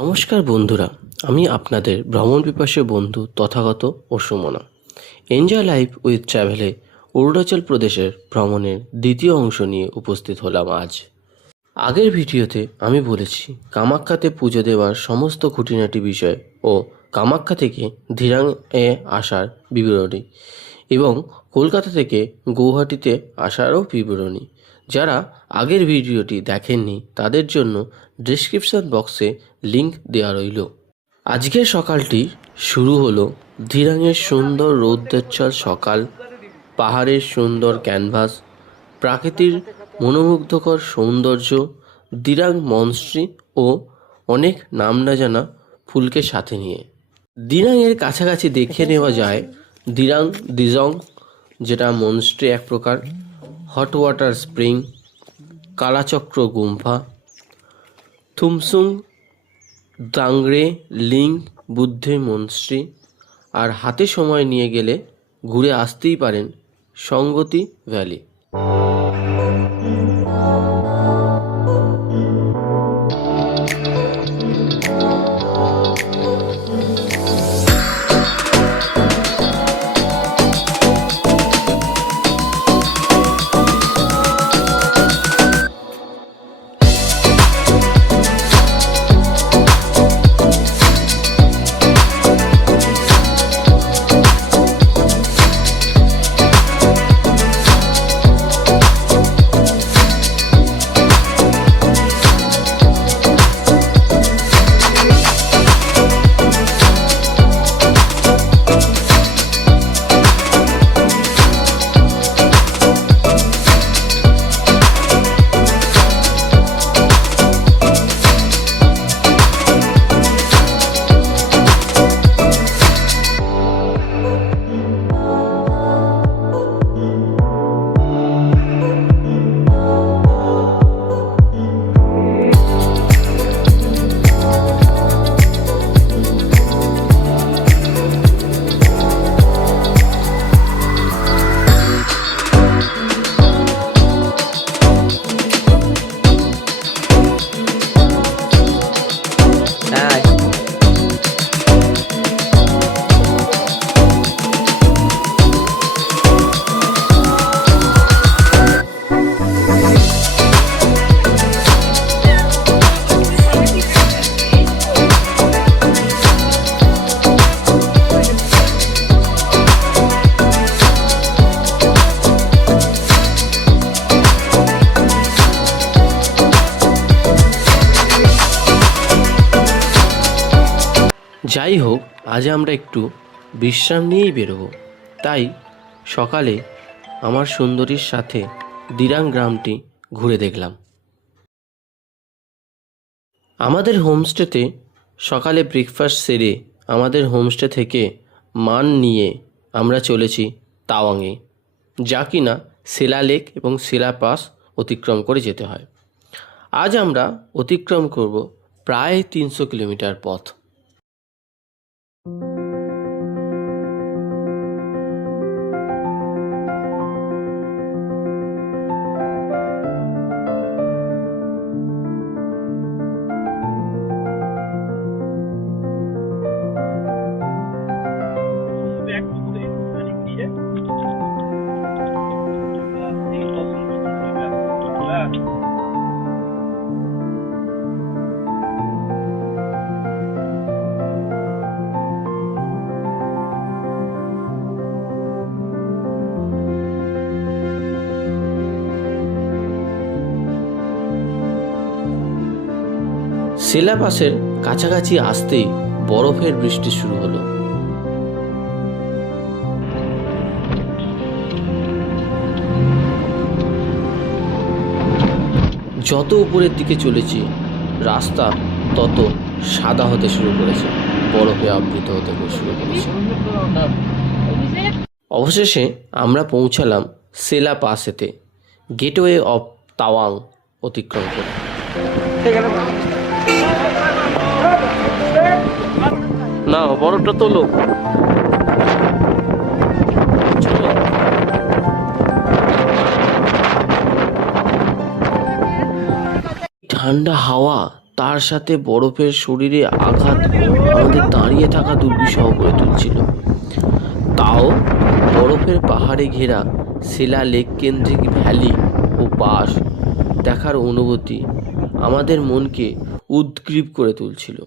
নমস্কার বন্ধুরা, আমি আপনাদের ভ্রমণ পিপাসু বন্ধু তথাগত ও সুমনা। এনজয় লাইফ উইথ ট্রাভেলে অরুণাচল প্রদেশের ভ্রমণের দ্বিতীয় অংশ নিয়ে উপস্থিত হলাম আজ। আগের ভিডিওতে আমি বলেছি কামাখ্যাতে পুজো দেওয়ার সমস্ত খুঁটিনাটি বিষয় ও কামাখ্যা থেকে ধিরাংয়ে আসার বিবরণী এবং কলকাতা থেকে গৌহাটিতে আসারও বিবরণী। যারা আগের ভিডিওটি দেখেননি তাদের জন্য ডেসক্রিপশন বক্সে লিংক দেওয়া রইল। আজকের সকালটি শুরু হলো ধিরাংয়ের সুন্দর রৌদ্রোজ্জ্বল সকাল, পাহাড়ের সুন্দর ক্যানভাস, প্রাকৃতির মনোমুগ্ধকর সৌন্দর্য, দিরাং মনস্ট্রি ও অনেক নাম না জানা ফুলকে সাথে নিয়ে। দিরাংয়ের কাছাকাছি দেখে নেওয়া যায় দিরাং দিজং, যেটা মনস্ট্রি এক প্রকার, হট ওয়াটার স্প্রিং, কালাচক্র গুম্ফা, থুমসুং দাংরে লিং বুদ্ধের মনস্ট্রি, আর হাতে সময় নিয়ে গেলে ঘুরে আসতেই পারেন সঙ্গতি ভ্যালি। যাই হোক, আজ আমরা একটু বিশ্রাম নিয়েই বেরোবো, তাই সকালে আমার সুন্দরীর সাথে দিরাং গ্রামটি ঘুরে দেখলাম। আমাদের হোমস্টেতে সকালে ব্রেকফাস্ট সেরে আমাদের হোমস্টে থেকে মান নিয়ে আমরা চলেছি তাওয়াংয়ে, যা কিনা সেলা লেক এবং সেলা পাস অতিক্রম করে যেতে হয়। আজ আমরা অতিক্রম করব প্রায় 300 কিলোমিটার পথ। সেলা পাসের কাছাকাছি আসতেই বরফের বৃষ্টি শুরু হলো। যত উপরের দিকে চলেছি রাস্তা তত সাদা হতে শুরু করেছে, বরফে আবৃত হতে শুরু করেছে। অবশেষে আমরা পৌঁছালাম সেলা পাসেতে, গেটওয়ে অফ তাওয়াং অতিক্রম করে। না, বরফটা তোলো। ঠান্ডা হাওয়া তার সাথে বরফের শরীরে আঘাত আমাদের দাঁড়িয়ে থাকা দুর্বিষহ করে তুলছিল। তাও বরফের পাহাড়ে ঘেরা শিলা লেক কেন্দ্রিক ভ্যালি ও পাস দেখার অনুভূতি আমাদের মনকে উদ্গ্রীব করে তুলছিল।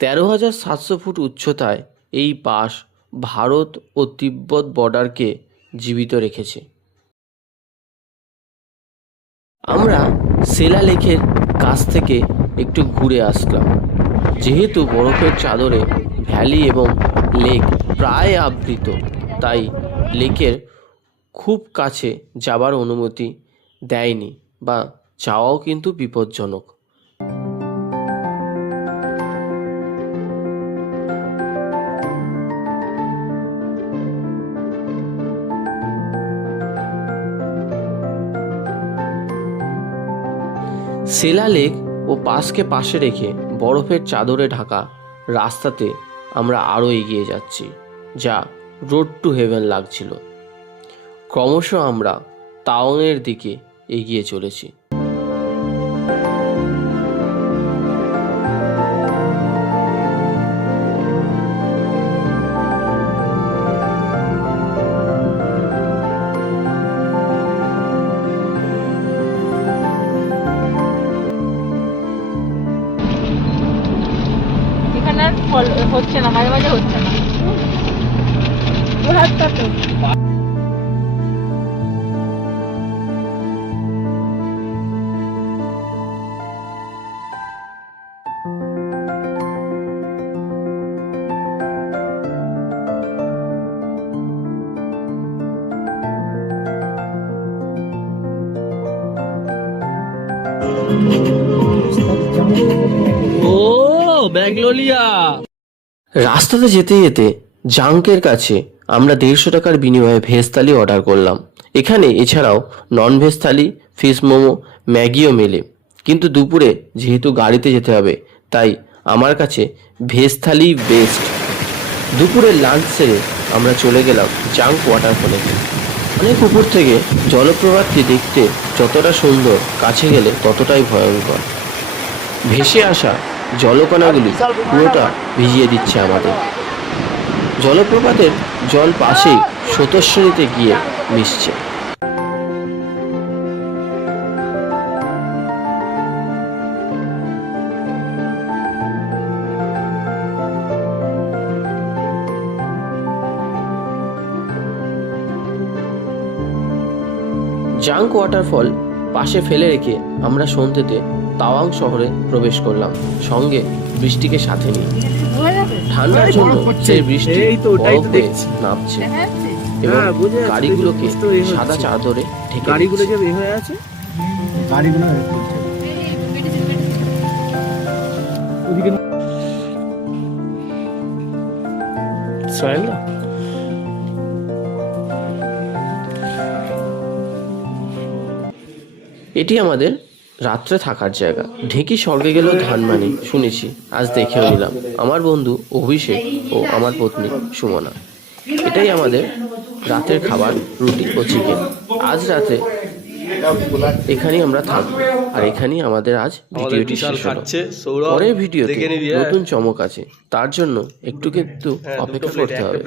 13,700 ফুট উচ্চতায় এই পাস ভারত ও তিব্বত বর্ডারকে জীবিত রেখেছে। আমরা শিলা লেকের কাছ থেকে একটু ঘুরে আসলাম। যেহেতু বরফের চাদরে ভ্যালি এবং লেক প্রায় আবৃত, তাই লেকের খুব কাছে যাবার অনুমতি দেয়নি বা যাওয়াও কিন্তু বিপজ্জনক। শিলা লেক ও পাসকে পাশে রেখে বরফের চাদরে ঢাকা রাস্তাতে আমরা আরও এগিয়ে যাচ্ছি, যা রোড টু হেভেন লাগছিল। ক্রমশ আমরা তাওয়াংয়ের দিকে এগিয়ে চলেছি। এখানে আর হচ্ছে না, মাঝে মাঝে হচ্ছে না। ও ব্যাগলোলিয়া। রাস্তাতে যেতে যেতে জাঙ্কের কাছে আমরা 150 টাকার বিনিময়ে ভেজ থালি অর্ডার করলাম। এখানে এছাড়াও নন ভেজ থালি, ফিশ মোমো, ম্যাগিও মেলে। কিন্তু দুপুরে যেহেতু গাড়িতে যেতে হবে, তাই আমার কাছে ভেজ থালি বেস্ট। দুপুরের লাঞ্চ সেরে আমরা চলে গেলাম জাঙ্ক ওয়াটারফলে। অনেক উপর থেকে জলপ্রপাতটি দেখতে যতটা সুন্দর, কাছে গেলে ততটাই ভয়ঙ্কর। ভেসে আসা জলকণাগুলি পুরোটা ভিজিয়ে দিচ্ছে আমাদের। জলপ্রপাতের জল পাশেই স্রোতস্বিনীতে গিয়ে মিশছে। জাঙ্ক ওয়াটারফল পাশে ফেলে রেখে আমরা সন্ধ্যেতে তাওয়াং শহরে প্রবেশ করলাম, সঙ্গে বৃষ্টিকে সাথে নিয়ে। ঠান্ডার জন্য সেই বৃষ্টি বরফ হয়ে নামছে এবং গাড়িগুলোকে সাদা চাদরে ঢেকে দিচ্ছে। এটি আমাদের রাত্রে থাকার জায়গা। ঢেকি স্বর্গে গেল ধানমানি শুনেছি, আজ দেখেও নিলাম। আমার বন্ধু অভিষেক ও আমার পত্নী সুমনা। এটাই আমাদের রাতের খাবার, রুটি ও চিকেন। আজ রাতে এখানেই আমরা থাকবো, আর এখানেই আমাদের আজ ভিডিওটি শেষ হলো। পরের ভিডিওতে নতুন চমক আছে, তার জন্য একটু কিন্তু অপেক্ষা করতে হবে।